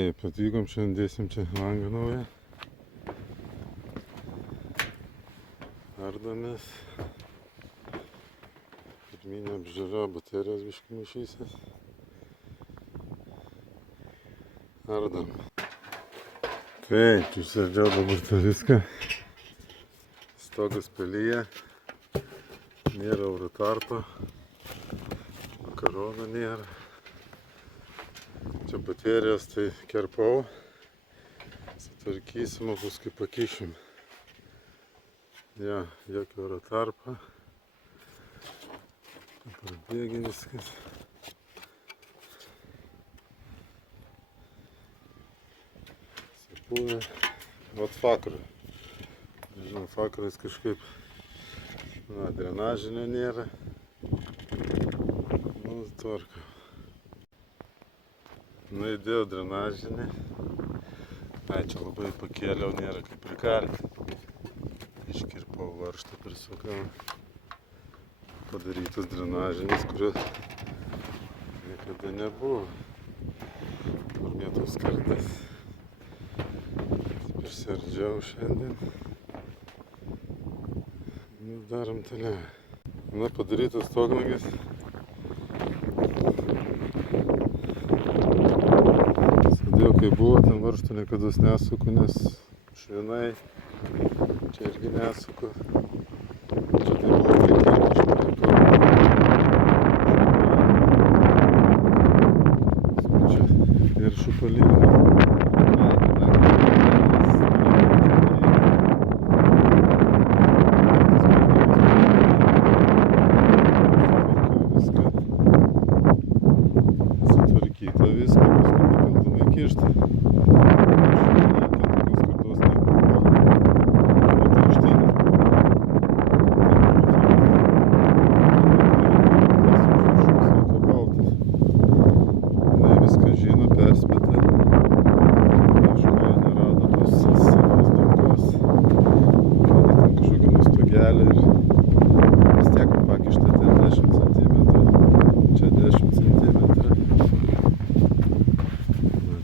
Taip, atvykom, šiandien dėsim čia langą naują. Ardomės. Pirminė apžiūra, baterijos biškį maišysis. Ardom. Taip, išsardžiau dabar tą viską. Stogas pelyje. Nėra Eurotarpo. Makaronų nėra. Čia baterijos tai kerpau. Sutvarkysim, o paskui pakišim. Ja, jokio Eurotarpo. Prabėgi viskas. Sapūvė. Vat fakrui. Nežinau, fakrais kažkaip drenažinio nėra. Nu, tvarka. Nu, įdėjau drenažinį. Ai, čia labai pakėliau, nėra kaip prikalti. Iškirpau varžtą, prisukau. Padarytas drenažinis, kurio niekada nebuvo. Formėtos kartas. Prisardžiau šiandien. Nu, darom toliau. Na, padarytas stoglangis. Sėdėjau kaip buvo, ten varžtų niekados nesuku, nes švinai. Čia irgi nesuku. Čia tai buvo prikirti, išpalikau. Čia viršų palyginau. Sutvarkyta viską, paskui papildomai kišta.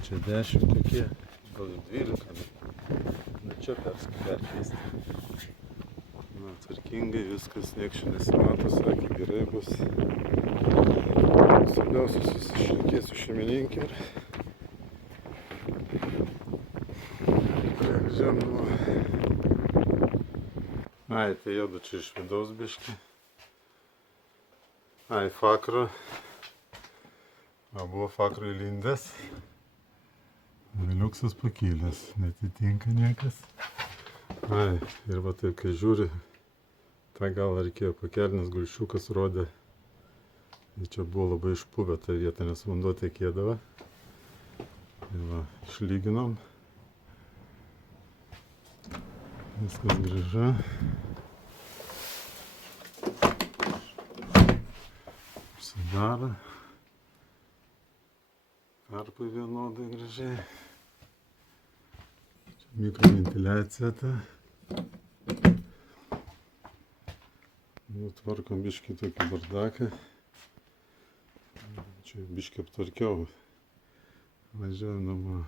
Čia 10 kokie, gal 12, na čia perkeisti. Na, tvarkingai viskas, nieks čia nesimato, sakė, gerai bus. Svarbiausia, susišnekėsiu šeimininkė ir žinoma. Ai, tai jodu čia iš vidaus biškį. Ai, fakro. Buvo fakro įlindęs. Viliuksas pakilęs, netitinka niekas. Ai, ir va taip, kai žiūri, tą gal reikėjo pakelti, nes gulšiukas rodė. Ir čia buvo labai išpuvę tą vietą, nes vanduo tekėdavo. Ir va, išlyginom. Viskas gražu. Užsidaro. Tarpai vienodai gražiai. Mikroventiliacija ta. Nu, tvarkom biškį tokį bardaką. Čia biškį aptvarkiau. Važiuoju namo.